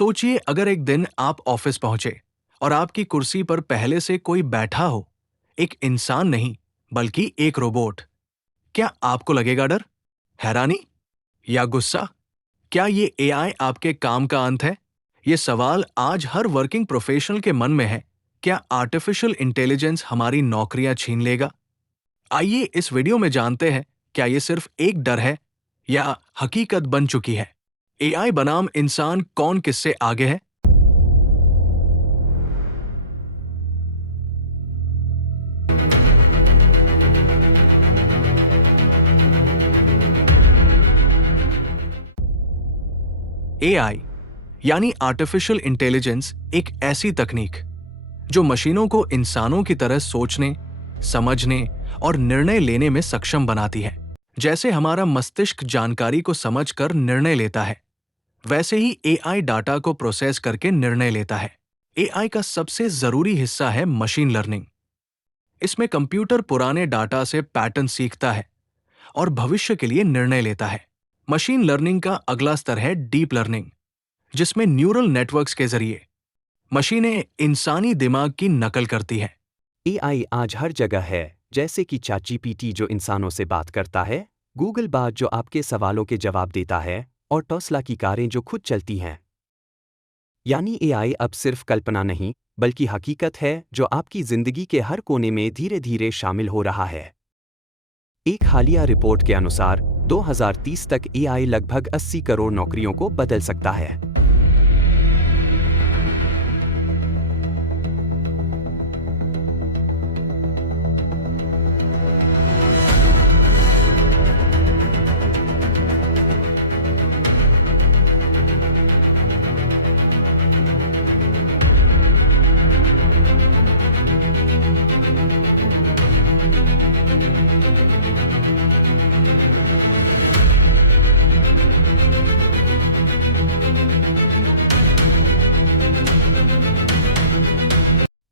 सोचिए अगर एक दिन आप ऑफिस पहुंचे और आपकी कुर्सी पर पहले से कोई बैठा हो, एक इंसान नहीं बल्कि एक रोबोट। क्या आपको लगेगा डर, हैरानी या गुस्सा? क्या ये एआई आपके काम का अंत है? ये सवाल आज हर वर्किंग प्रोफेशनल के मन में है। क्या आर्टिफिशियल इंटेलिजेंस हमारी नौकरियां छीन लेगा? आइए इस वीडियो में जानते हैं, क्या ये सिर्फ एक डर है या हकीकत बन चुकी है? एआई बनाम इंसान कौन किससे आगे है? एआई यानी आर्टिफिशियल इंटेलिजेंस एक ऐसी तकनीक जो मशीनों को इंसानों की तरह सोचने, समझने और निर्णय लेने में सक्षम बनाती है। जैसे हमारा मस्तिष्क जानकारी को समझकर निर्णय लेता है, वैसे ही एआई डाटा को प्रोसेस करके निर्णय लेता है। एआई का सबसे जरूरी हिस्सा है मशीन लर्निंग। इसमें कंप्यूटर पुराने डाटा से पैटर्न सीखता है और भविष्य के लिए निर्णय लेता है। मशीन लर्निंग का अगला स्तर है डीप लर्निंग, जिसमें न्यूरल नेटवर्क्स के जरिए मशीनें इंसानी दिमाग की नकल करती हैं। एआई आज हर जगह है, जैसे कि चैटजीपीटी जो इंसानों से बात करता है, गूगल बात जो आपके सवालों के जवाब देता है, और टेस्ला की कारें जो खुद चलती हैं। यानी एआई अब सिर्फ कल्पना नहीं, बल्कि हकीकत है जो आपकी जिंदगी के हर कोने में धीरे धीरे शामिल हो रहा है। एक हालिया रिपोर्ट के अनुसार 2030 तक एआई लगभग 80 करोड़ नौकरियों को बदल सकता है।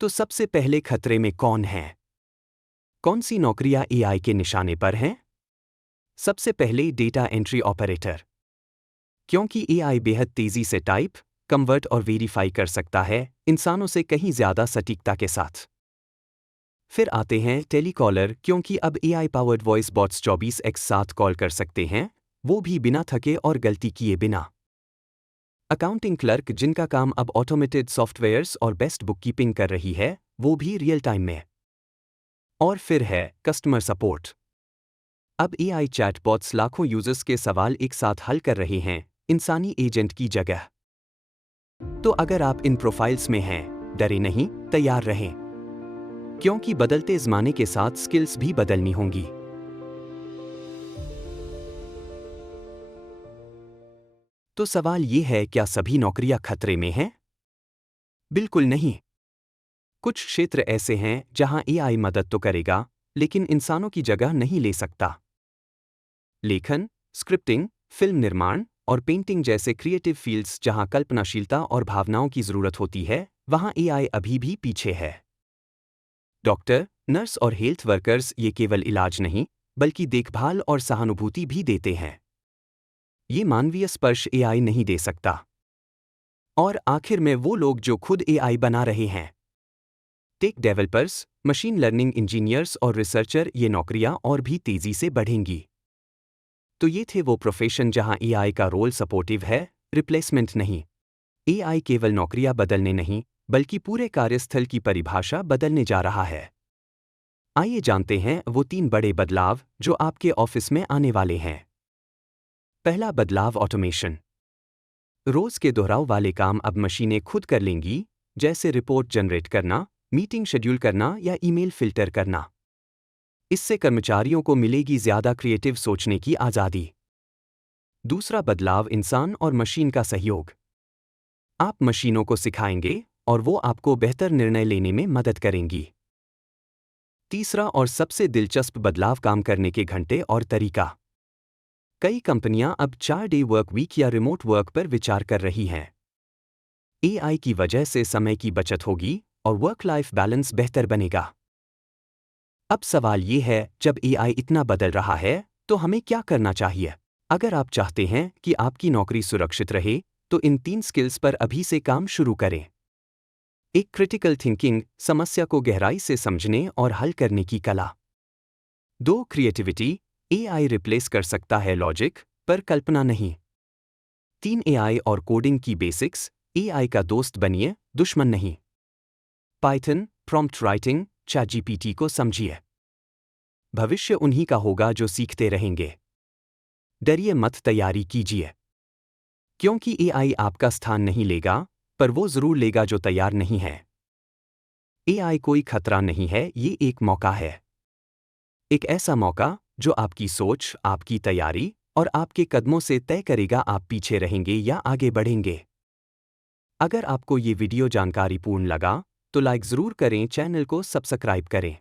तो सबसे पहले खतरे में कौन है? कौन सी नौकरियां एआई के निशाने पर हैं? सबसे पहले डेटा एंट्री ऑपरेटर। क्योंकि एआई बेहद तेजी से टाइप, कन्वर्ट और वेरीफाई कर सकता है, इंसानों से कहीं ज्यादा सटीकता के साथ। फिर आते हैं टेलीकॉलर, क्योंकि अब AI powered voice bots 24x7 call कर सकते हैं, वो भी बिना थके और गलती किए बिना। अकाउंटिंग क्लर्क, जिनका काम अब ऑटोमेटेड सॉफ्टवेयर्स और बेस्ट बुककीपिंग कर रही है, वो भी रियल टाइम में। और फिर है कस्टमर सपोर्ट। अब एआई चैटबॉट्स लाखों यूजर्स के सवाल एक साथ हल कर रहे हैं, इंसानी एजेंट की जगह। तो अगर आप इन प्रोफाइल्स में हैं, डरे नहीं, तैयार रहें, क्योंकि बदलते ज़माने के साथ स्किल्स भी बदलनी होंगी। तो सवाल ये है, क्या सभी नौकरियां खतरे में हैं? बिल्कुल नहीं। कुछ क्षेत्र ऐसे हैं जहां एआई मदद तो करेगा, लेकिन इंसानों की जगह नहीं ले सकता। लेखन, स्क्रिप्टिंग, फिल्म निर्माण और पेंटिंग जैसे क्रिएटिव फील्ड्स जहां कल्पनाशीलता और भावनाओं की जरूरत होती है, वहां एआई अभी भी पीछे है। डॉक्टर, नर्स और हेल्थ वर्कर्स ये केवल इलाज नहीं, बल्कि देखभाल और सहानुभूति भी देते हैं। ये मानवीय स्पर्श एआई नहीं दे सकता। और आखिर में वो लोग जो खुद एआई बना रहे हैं, tech developers, machine learning engineers और रिसर्चर, ये नौकरियां और भी तेजी से बढ़ेंगी। तो ये थे वो प्रोफेशन जहां एआई का रोल सपोर्टिव है, रिप्लेसमेंट नहीं। एआई केवल नौकरियां बदलने नहीं, बल्कि पूरे कार्यस्थल की परिभाषा बदलने जा रहा है। आइए जानते हैं वो 3 बड़े बदलाव जो आपके ऑफिस में आने वाले हैं। पहला बदलाव, ऑटोमेशन। रोज के दोहराव वाले काम अब मशीनें खुद कर लेंगी, जैसे रिपोर्ट जनरेट करना, मीटिंग शेड्यूल करना या ईमेल फिल्टर करना। इससे कर्मचारियों को मिलेगी ज्यादा क्रिएटिव सोचने की आज़ादी। दूसरा बदलाव, इंसान और मशीन का सहयोग। आप मशीनों को सिखाएंगे और वो आपको बेहतर निर्णय लेने में मदद करेंगी। तीसरा और सबसे दिलचस्प बदलाव, काम करने के घंटे और तरीका। कई कंपनियां अब 4 डे वर्क वीक या रिमोट वर्क पर विचार कर रही हैं। एआई की वजह से समय की बचत होगी और वर्क लाइफ बैलेंस बेहतर बनेगा। अब सवाल ये है, जब एआई इतना बदल रहा है, तो हमें क्या करना चाहिए? अगर आप चाहते हैं कि आपकी नौकरी सुरक्षित रहे, तो इन 3 स्किल्स पर अभी से काम शुरू करें। एक क्रिटिकल थिंकिंग, समस्या को गहराई से समझने और हल करने की कला। 2 क्रिएटिविटी, एआई रिप्लेस कर सकता है लॉजिक, पर कल्पना नहीं। 3 एआई और कोडिंग की बेसिक्स, एआई का दोस्त बनिए, दुश्मन नहीं। पाइथन, प्रॉम्प्ट राइटिंग, चैटजीपीटी को समझिए। भविष्य उन्हीं का होगा जो सीखते रहेंगे। डरिए मत, तैयारी कीजिए। क्योंकि एआई आपका स्थान नहीं लेगा, पर वो जरूर लेगा जो तैयार नहीं है। एआई कोई खतरा नहीं है, ये एक मौका है। एक ऐसा मौका जो आपकी सोच, आपकी तैयारी और आपके कदमों से तय करेगा आप पीछे रहेंगे या आगे बढ़ेंगे। अगर आपको ये वीडियो जानकारीपूर्ण लगा, तो लाइक ज़रूर करें, चैनल को सब्सक्राइब करें।